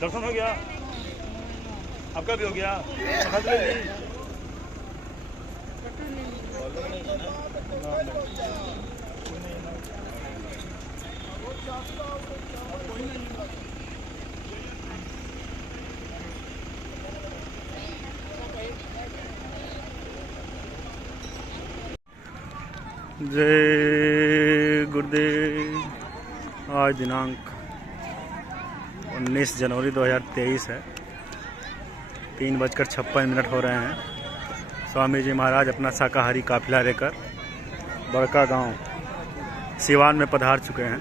दर्शन हो गया, आपका भी हो गया। हाथ ले ली। जय गुरुदेव। आज दिनांक 19 जनवरी 2023 है। 3:56 हो रहे हैं। स्वामी जी महाराज अपना शाकाहारी काफिला लेकर बड़का गांव सिवान में पधार चुके हैं।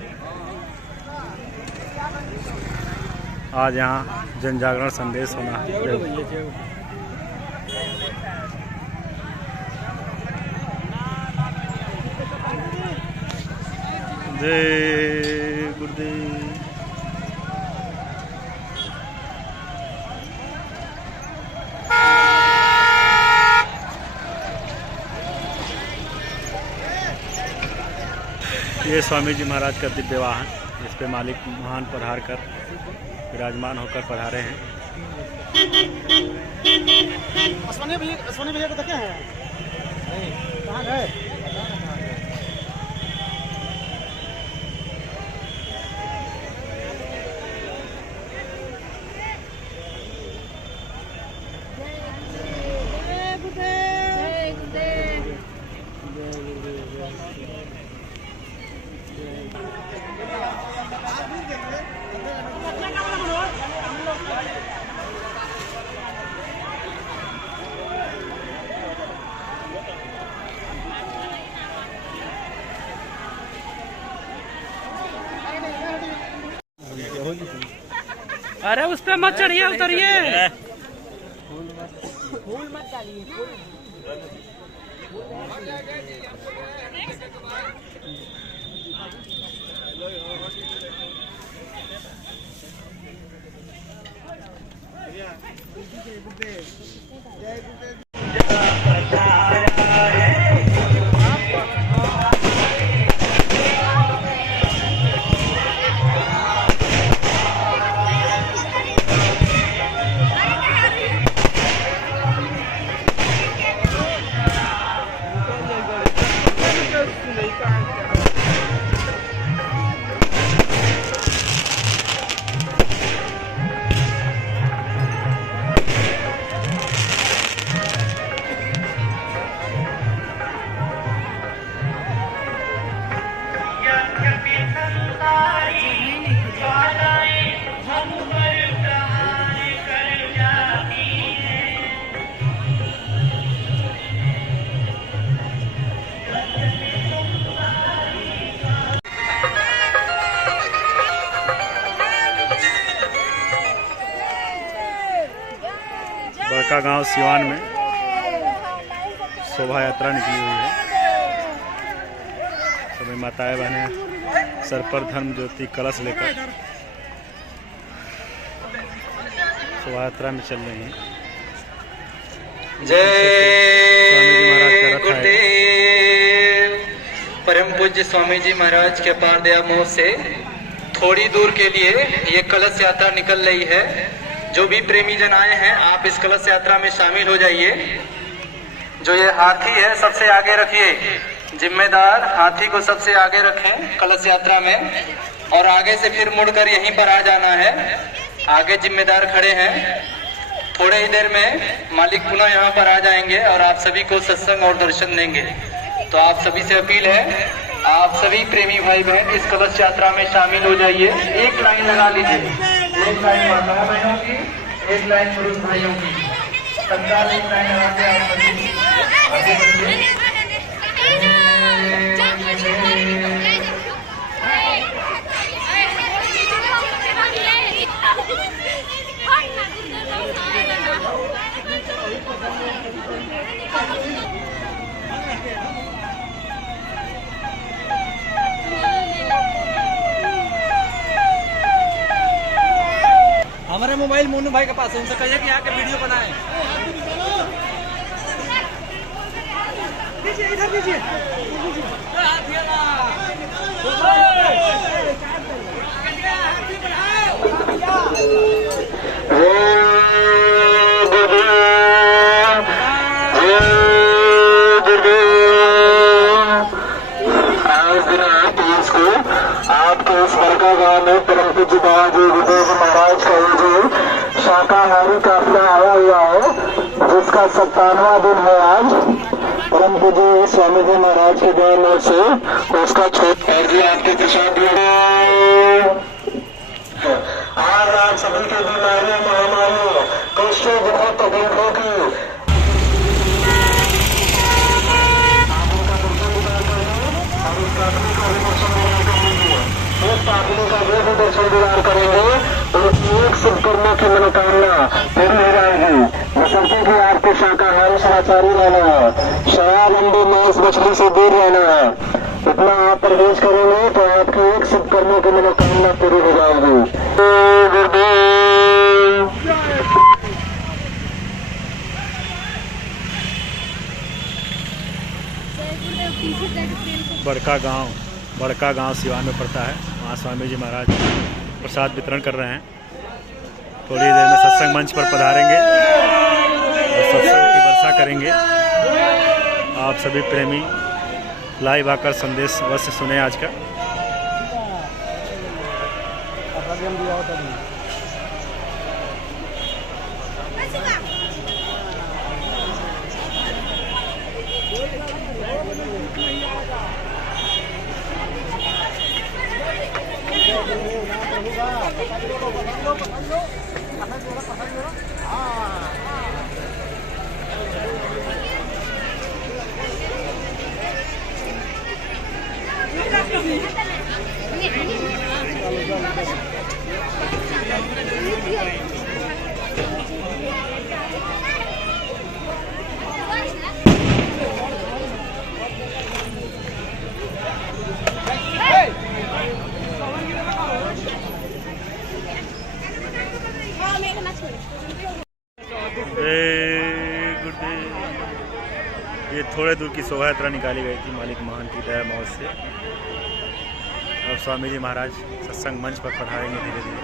आज यहाँ जन जागरण संदेश होना है। जय गुरुदेव। ये स्वामी जी महाराज का दिव्य वाहन, इस पे मालिक महान पधार कर विराजमान होकर पधारे हैं। भैया को क्या है? कहाँ गए? अरे उस पे मत चढ़िए, उतरिए। फूल मत डालिए। बड़का गांव सिवान में शोभा यात्रा निकली हुई है। सभी माताएं बहनें सर पर धर्म ज्योति कलश लेकर शोभा यात्रा में चल रही हैं। जय गुरुदेव। परम पूज्य स्वामी जी महाराज के अपार दया मोह से थोड़ी दूर के लिए ये कलश यात्रा निकल रही है। जो भी प्रेमी जन आए हैं, आप इस कलश यात्रा में शामिल हो जाइए। जो ये हाथी है सबसे आगे रखिए, जिम्मेदार हाथी को सबसे आगे रखें कलश यात्रा में, और आगे से फिर मुड़कर यहीं पर आ जाना है। आगे जिम्मेदार खड़े हैं। थोड़े ही देर में मालिक पुनः यहाँ पर आ जाएंगे और आप सभी को सत्संग और दर्शन देंगे। तो आप सभी से अपील है, आप सभी प्रेमी भाई बहन इस कलश यात्रा में शामिल हो जाइए। एक लाइन लगा लीजिए, एक लाइन माता बहनों की, एक लाइन पुरुष भाइयों की, तत्काल एक लाइन लगा के आप सभी आगे बढ़िए। हमारे मोबाइल मोनू भाई के पास है, उनसे कहिए कि आके वीडियो बनाए। इधर दीजिए। से आपके इस बड़का गांव में परम पूज्य बाबा जी गुरुदेव जी महाराज का ये जो शाकाहारी काफिला आया हुआ है, जिसका 57वां दिन है आज, परम पूज्य स्वामी जी महाराज के दयालु से उसका छोट और जी आपके प्रसाद आज आप सभी की बीमारियों महामारियों कष्टों बहुत तकलीफों की का जो भी दर्शन दीदार करेंगे तो एक शुभकर्मों की मनोकामना पूरी हो जाएगी। बशर्ते कि आपको शाकाहारी सदाचारी रहना है, शराब अंडे मांस मछली से दूर रहना है, इतना आप परहेज करेंगे तो आपकी एक शुभकर्मों की मनोकामना पूरी हो जाएगी। बड़का गांव सिवान में पड़ता है। वहाँ स्वामी जी महाराज प्रसाद वितरण कर रहे हैं। थोड़ी देर में सत्संग मंच पर पधारेंगे और सत्संग की वर्षा करेंगे। आप सभी प्रेमी लाइव आकर संदेश अवश्य सुने आज का। ये थोड़े दूर की शोभा यात्रा निकाली गई थी मालिक महान की दया मौज से। अब स्वामी जी महाराज सत्संग मंच पर पधारेंगे धीरे धीरे।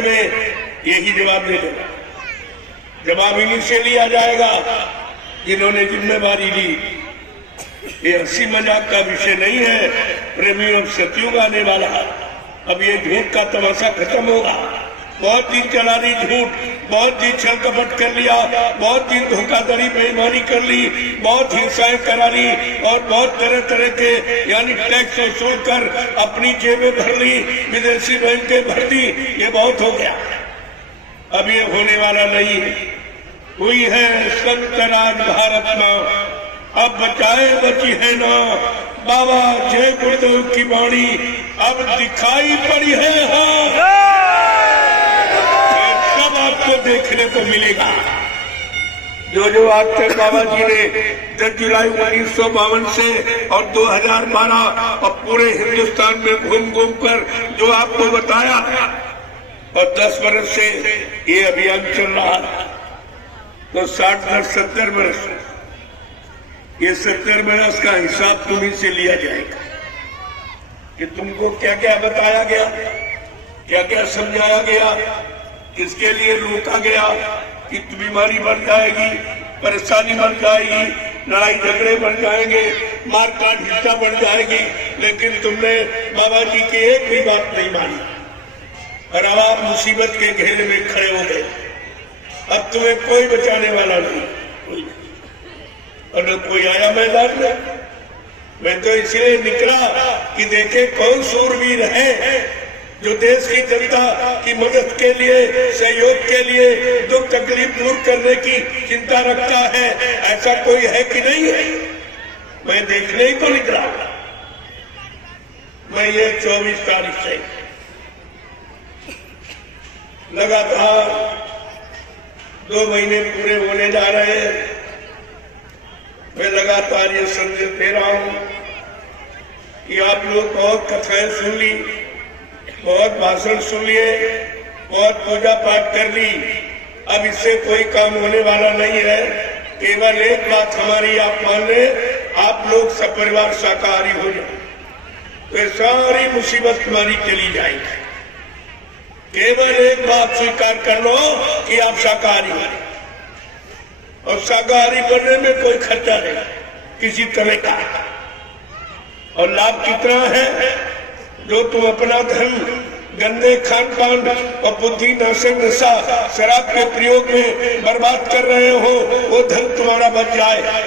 में यही जवाब दे देगा। जवाब इन्हीं से लिया जाएगा जिन्होंने जिम्मेवारी ली। ये हंसी मजाक का विषय नहीं है, प्रेमियों सत्युग आने वाला। अब ये झूठ का तमाशा खत्म होगा। बहुत दिन चला रही झूठ, बहुत दिन छल कपट कर लिया, बहुत दिन धोखाधड़ी बेईमानी कर ली, बहुत हिंसाएं करा ली और बहुत तरह तरह के यानी टैक्स वसूल कर अपनी जेबें भर ली, विदेशी बैंकें भर दी। ये बहुत हो गया, अब ये होने वाला नहीं। हुई है संतराज भारत में, अब बचाए बची है ना। बाबा जय गुरुदेव की वाणी अब दिखाई पड़ी है। हाँ, आपको देखने को मिलेगा। जो आज तक बाबा जी ने 10 जुलाई 1952 से और 2012 और पूरे हिंदुस्तान में घूम घूम कर जो आपको बताया और 10 वर्ष से ये अभियान चल रहा है, तो 60-70 वर्ष, ये 70 वर्ष का हिसाब तुम्हीं से लिया जाएगा कि तुमको क्या क्या बताया गया, क्या क्या समझाया गया, किसके लिए रोका गया कि बीमारी बढ़ जाएगी, परेशानी बढ़ जाएगी, लड़ाई झगड़े बढ़ जाएंगे, मारकाट हिंसा बढ़ जाएगी। लेकिन तुमने बाबा जी की एक भी बात नहीं मानी और अब आप मुसीबत के घेरे में खड़े हो गए। अब तुम्हें कोई बचाने वाला नहीं, कोई नहीं। और न कोई आया मैदान में। मैं तो इसलिए निकला कि देखे कौन सूरवीर है जो देश की जनता की मदद के लिए, सहयोग के लिए, दुख तकलीफ दूर करने की चिंता रखता है। ऐसा कोई है कि नहीं है? मैं देखने ही तो निकला। मैं रही है 24 तारीख से। लगातार 2 महीने पूरे होने जा रहे हैं। मैं लगातार ये संदेश दे रहा हूं कि आप लोग बहुत कथाएं सुन ली, बहुत भाषण सुन लिए, बहुत पूजा पाठ कर ली। अब इससे कोई काम होने वाला नहीं है। केवल एक बात हमारी आप मान ले, आप लोग सपरिवार शाकाहारी हो जाओ तो सारी मुसीबत तुम्हारी चली जाएगी। केवल एक बात स्वीकार कर लो कि आप शाकाहारी हो, और शाकाहारी बनने में कोई खर्चा नहीं किसी तरह का। और लाभ कितना है? जो तुम अपना धन गंदे खान पान और बुद्धि नाशक नशा शराब के प्रयोग में बर्बाद कर रहे हो, वो धन तुम्हारा बच जाए,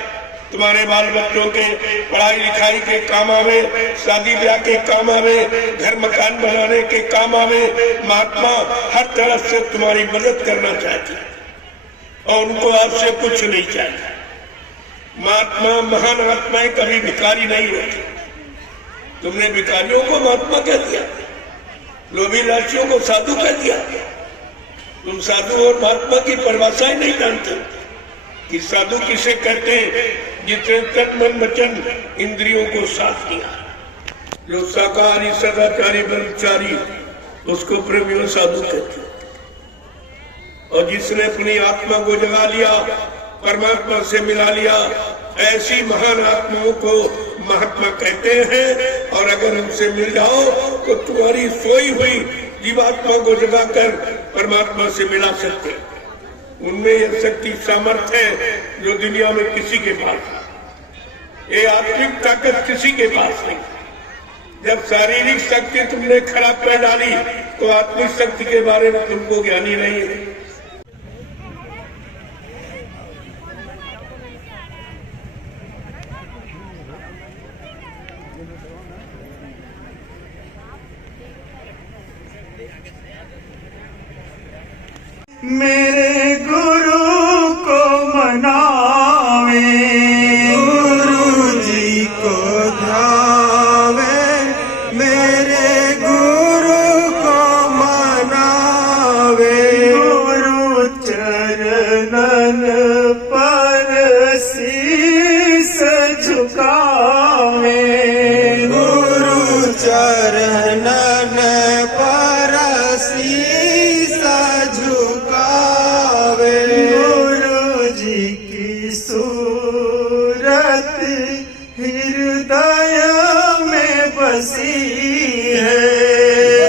तुम्हारे बाल बच्चों के पढ़ाई लिखाई के काम आवे, शादी ब्याह के काम आवे, घर मकान बनाने के काम आवे। महात्मा हर तरफ से तुम्हारी मदद करना चाहते और उनको आपसे कुछ नहीं चाहिए। महात्मा महान आत्माएं कभी भिखारी नहीं होती। तुमने भिखारियों को महात्मा कह दिया, लोभी लालचियों को साधु कह दिया। तुम साधु और महात्मा की परिभाषा ही नहीं जानते कि साधु किसे कहते हैं? जिसने तन मन वचन इंद्रियों को साथ किया। जो शाकाहारी सदाचारी ब्रह्मचारी, उसको प्रेमियों साधु कहते हैं। और जिसने अपनी आत्मा को जगा लिया, परमात्मा से मिला लिया, ऐसी महान आत्माओं को महात्मा कहते हैं। और अगर हमसे मिल जाओ तो तुम्हारी सोई हुई जीवात्मा को जगाकर परमात्मा से मिला सकते हैं। उनमें यह शक्ति सामर्थ्य है जो दुनिया में किसी के पास नहीं। ये आत्मिक ताकत किसी के पास नहीं। जब शारीरिक शक्ति तुमने खराब कर डाली तो आत्मिक शक्ति के बारे में तुमको ज्ञानी नहीं है। मेरे गुरु को मनावे, गुरु जी को ध्यावे, मेरे गुरु को मनावे, गुरु चरणन पर शीस झुकावे, गुरु चरणन पर शीस झुकावे, गुरु जी की सूरत हृदय में बसी है,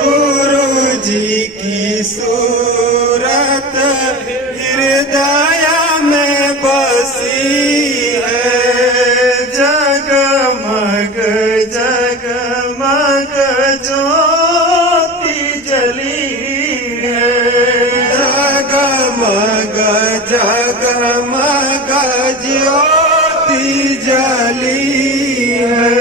गुरु जी की सूरत हृदय में बसी है। जगमग जगमग ज्योति जली है, जगमग जगमग ज्योति जली है।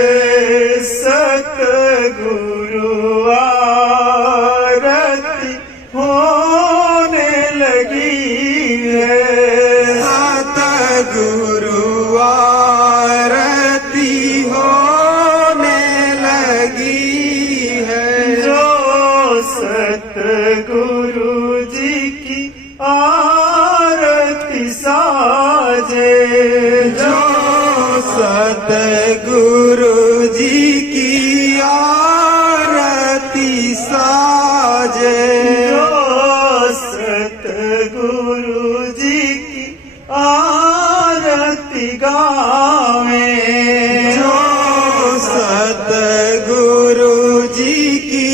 सतगुरु आरती होने लगी है, सतगुरु आरती होने लगी है। जो सतगुरु जी की आरती साजे, जो सतगुरु जी की आरती साजे, जो सतगुरु जी की आरती गावे, जो सतगुरु जी की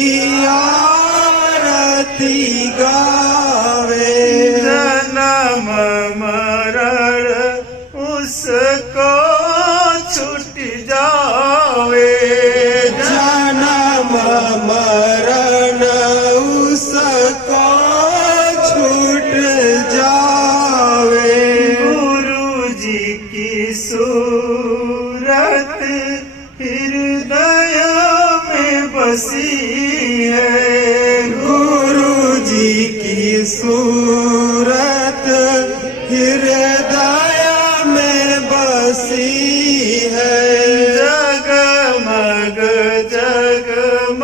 आरती गावे। जन्म मरण उसको छूट जावे, जन्म मरण उसको छूट जावे। गुरु जी की सूरत हृदय में बसी है, गुरु जी की सूरत हृदय में बसी है। जगमग जगमग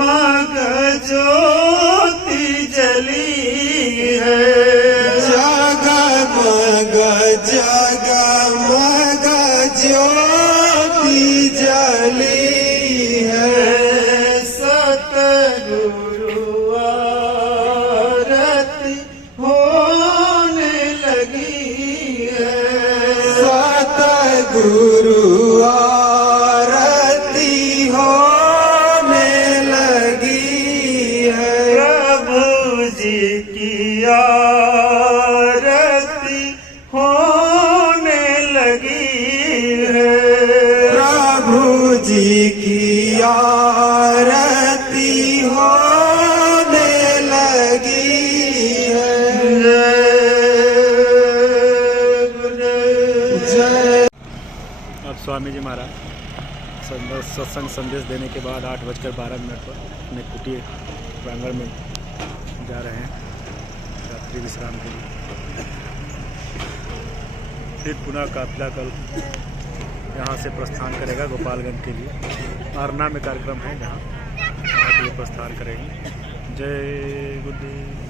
आरती होने लगी है। जय। अब स्वामी जी महाराज सत्संग संदेश देने के बाद 8:12 पर अपने कुटीर प्रांगण में जा रहे हैं रात्रि विश्राम के लिए। फिर पुनः काफिला कल यहाँ से प्रस्थान करेगा गोपालगंज के लिए। आरना में कार्यक्रम है जहाँ वहाँ के लिए प्रस्थान करेंगे। जय गुरुदेव।